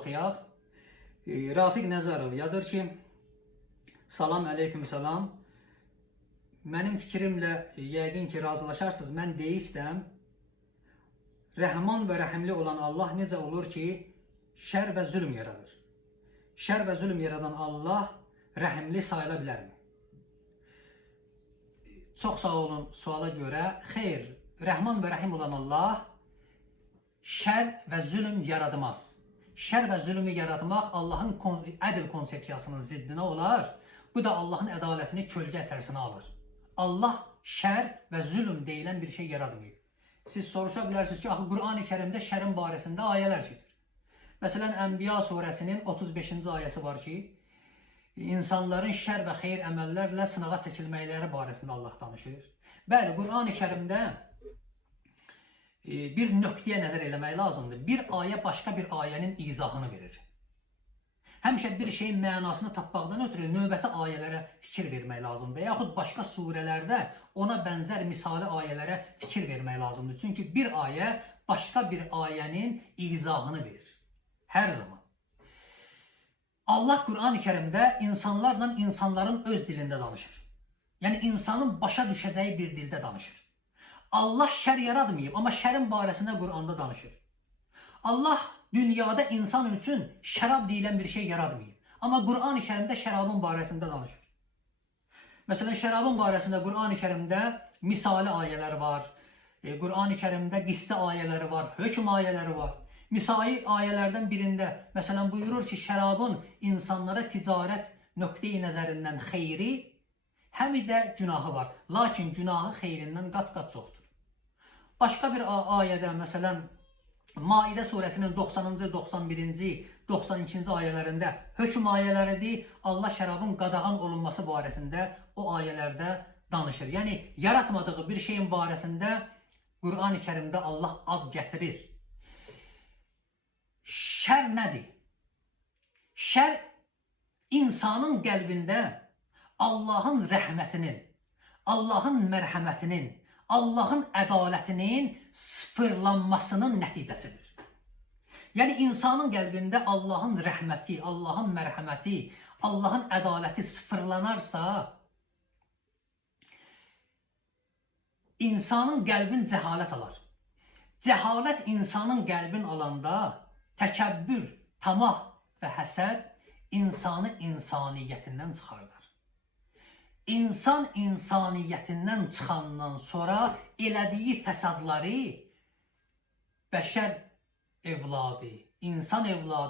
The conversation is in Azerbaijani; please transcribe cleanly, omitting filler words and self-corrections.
oxuyaq. Rafiq Nəzərov yazır ki, salam aleyküm salam. Mənim fikrimlə yəqin ki razılaşarsınız. Mən deistəm. Rəhman və rəhimli olan Allah necə olur ki, şər və zülm yaradır? Şər və zülm yaradan Allah rəhimli sayıla bilərmi? Çox sağ olun suala görə. Xeyr, Rəhman və rəhim olan Allah şər və zülm yaratmaz. Şər və zülmü yaratmaq Allahın ədl konsepsiyasının ziddinə olar. Bu da Allahın ədalətini kölgə içərisinə alır. Allah şər və zülm deyilən bir şey yaratmayıb. Siz soruşa bilərsiniz ki, axı Qur'an-ı Kərimdə şərin barəsində ayələr keçir. Məsələn, Ənbiya surəsinin 35-ci ayəsi var ki, insanların şər və xeyir əməllərlə sınağa çəkilməkləri barəsində Allah danışır. Bəli, Qur'an-ı Kərimdə bir nöqtəyə nəzər eləmək lazımdır. Bir ayə başqa bir ayənin izahını verir. Həmişə bir şeyin mənasını tapmaqdan ötürü növbəti ayələrə fikir vermək lazımdır. Yaxud başqa surələrdə ona bənzər misali ayələrə fikir vermək lazımdır. Çünki bir ayə başqa bir ayənin izahını verir. Hər zaman. Allah Qur'an-ı Kərimdə insanlarla insanların öz dilində danışır. Yəni insanın başa düşəcəyi bir dildə danışır. Allah şər yaratmayıb, amma şərin barəsində Qur'anda danışır. Allah dünyada insan üçün şərab deyilən bir şey yaratmayıb. Amma Qur'an-ı Kərimdə şərabın barəsində danışır. Məsələn, şərabın barəsində Qur'an-ı Kərimdə misali ayələr var. Qur'an-ı Kərimdə qissə ayələri var, hökm ayələri var. Misali ayələrdən birində, məsələn, buyurur ki, şərabın insanlara ticarət nöqteyi nəzərindən xeyri, həm də günahı var. Lakin günahı xeyrindən qat-qat çoxdur. Başqa bir ayədə, məsələn, Maidə surəsinin 90-cı, 91-ci, 92-ci ayələrində hökm ayələridir. Allah şərabın qadağan olunması barəsində o ayələrdə danışır. Yəni, yaratmadığı bir şeyin barəsində Qur'an-ı Kərimdə Allah ad gətirir. Şər nədir? Şər insanın qəlbində Allahın rəhmətinin, Allahın mərhəmətinin, Allahın ədalətinin sıfırlanmasının nəticəsidir. Yəni, insanın qəlbində Allahın rəhməti, Allahın mərhəməti, Allahın ədaləti sıfırlanarsa, insanın qəlbin cəhalət alar. Cəhalət insanın qəlbin alanda təkəbbür, tamah və həsəd insanı insaniyyətindən çıxardar. İnsan insaniyyətindən çıxandan sonra elədiyi fəsadları bəşər evladı, insan evladı